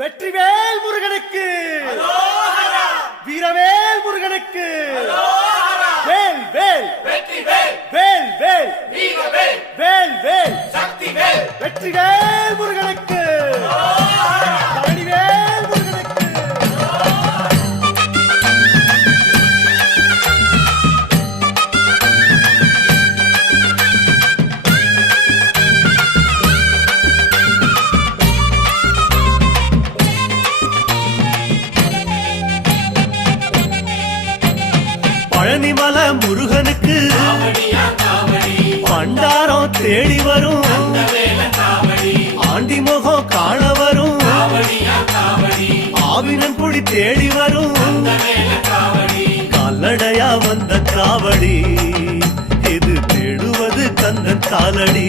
வெற்றிவேல் முருகனுக்கு, வீரவேல் முருகனுக்கு, வேல் வேல் வேல் வேல் வேல் வேல் வெற்றிவேல் முருகனுக்கு, பழனிவேல் முருகனுக்கு. பழனிமல முருகனுக்கு பண்டாரம் தேடி வரும், ஆண்டி முகம் காண வரும், ஆவினன் குடி தேடி வரும், கால்நடையா வந்த காவடி இது தேடுவது கந்தன் காலடி.